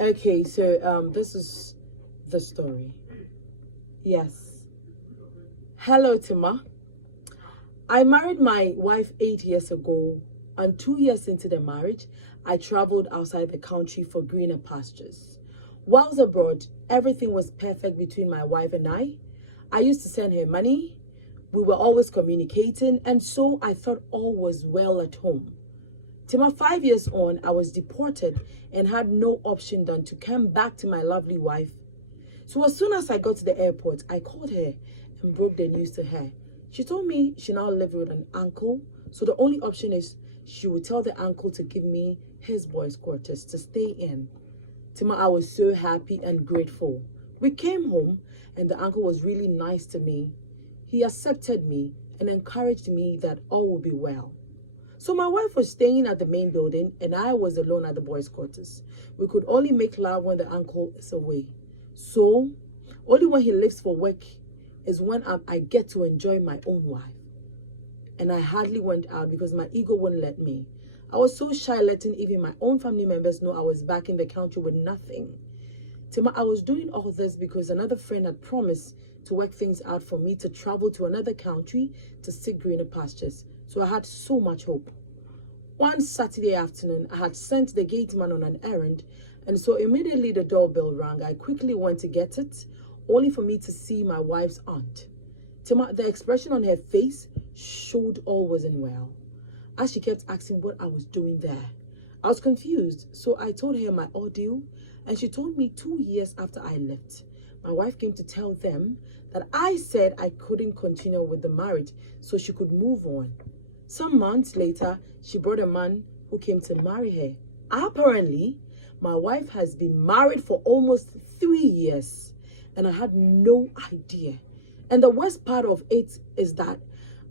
Okay, so this is the story. Yes. Hello, Tima. I married my wife 8 years ago, and 2 years into the marriage, I traveled outside the country for greener pastures. Whilst abroad, everything was perfect between my wife and I. I used to send her money. We were always communicating, and so I thought all was well at home. Till my 5 years on, I was deported and had no option than to come back to my lovely wife. So as soon as I got to the airport, I called her and broke the news to her. She told me she now lived with an uncle, so the only option is she would tell the uncle to give me his boys' quarters to stay in. Tima, I was so happy and grateful. We came home and the uncle was really nice to me. He accepted me and encouraged me that all would be well. So my wife was staying at the main building and I was alone at the boys' quarters. We could only make love when the uncle is away. So only when he leaves for work is when I get to enjoy my own wife. And I hardly went out because my ego wouldn't let me. I was so shy letting even my own family members know I was back in the country with nothing. Tima, I was doing all this because another friend had promised to work things out for me to travel to another country to seek greener pastures. So I had so much hope. One Saturday afternoon, I had sent the gate man on an errand, and so immediately the doorbell rang. I quickly went to get it, only for me to see my wife's aunt. Tima, the expression on her face showed all wasn't well, as she kept asking what I was doing there. I was confused, so I told her my ordeal, and she told me 2 years after I left, my wife came to tell them that I said I couldn't continue with the marriage, so she could move on. Some months later, she brought a man who came to marry her. Apparently, my wife has been married for almost 3 years, and I had no idea. And the worst part of it is that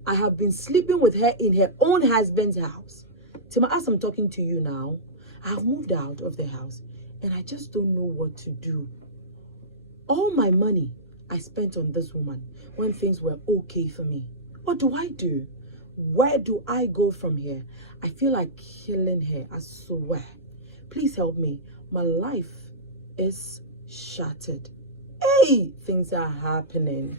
I have been sleeping with her in her own husband's house. Tima, as I'm talking to you now, I have moved out of the house and I just don't know what to do. All my money I spent on this woman when things were okay for me. What do I do? Where do I go from here? I feel like killing her, I swear. Please help me. My life is shattered. Hey, things are happening.